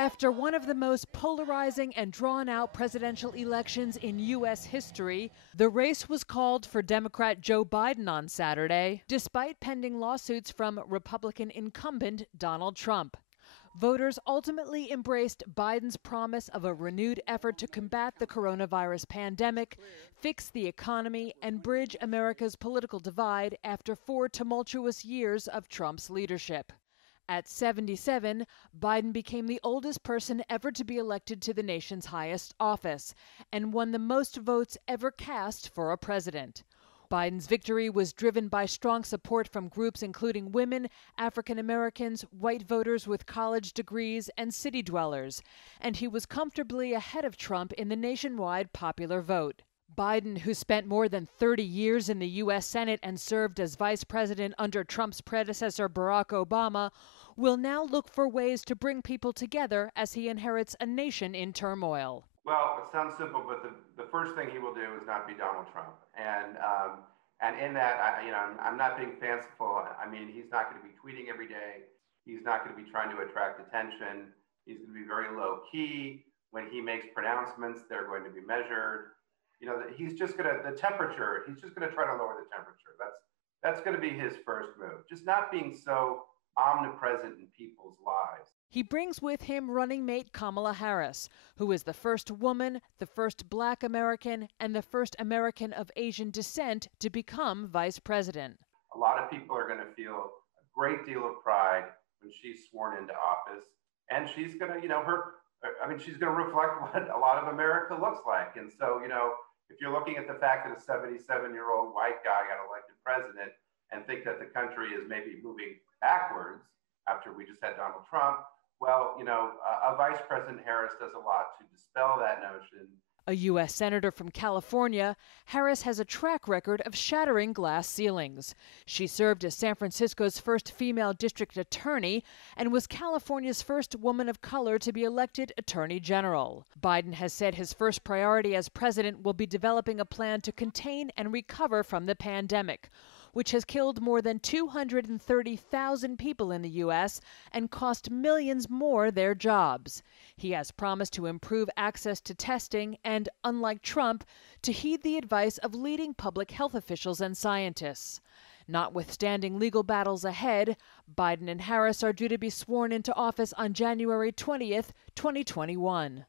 After one of the most polarizing and drawn-out presidential elections in U.S. history, the race was called for Democrat Joe Biden on Saturday, despite pending lawsuits from Republican incumbent Donald Trump. Voters ultimately embraced Biden's promise of a renewed effort to combat the coronavirus pandemic, fix the economy, and bridge America's political divide after 4 tumultuous years of Trump's leadership. At 77, Biden became the oldest person ever to be elected to the nation's highest office and won the most votes ever cast for a president. Biden's victory was driven by strong support from groups including women, African Americans, white voters with college degrees, and city dwellers, and he was comfortably ahead of Trump in the nationwide popular vote. Biden, who spent more than 30 years in the U.S. Senate and served as vice president under Trump's predecessor Barack Obama, will now look for ways to bring people together as he inherits a nation in turmoil. Well, it sounds simple, but the first thing he will do is not be Donald Trump. And in that, I'm not being fanciful. I mean, he's not going to be tweeting every day. He's not going to be trying to attract attention. He's going to be very low key. When he makes pronouncements, they're going to be measured. He's just going to try to lower the temperature. That's going to be his first move. Just not being so omnipresent in people's lives. He brings with him running mate Kamala Harris, who is the first woman, the first Black American, and the first American of Asian descent to become vice president. A lot of people are going to feel a great deal of pride when she's sworn into office, and she's going to, she's going to reflect what a lot of America looks like. And so, if you're looking at the fact that a 77-year-old white guy got elected president and think that the country is maybe moving backwards after we just had Donald Trump, well, a Vice President Harris does a lot to dispel that notion. A U.S. Senator from California, Harris has a track record of shattering glass ceilings. She served as San Francisco's first female district attorney and was California's first woman of color to be elected attorney general. Biden has said his first priority as president will be developing a plan to contain and recover from the pandemic, which has killed more than 230,000 people in the U.S. and cost millions more their jobs. He has promised to improve access to testing and, unlike Trump, to heed the advice of leading public health officials and scientists. Notwithstanding legal battles ahead, Biden and Harris are due to be sworn into office on January 20th, 2021.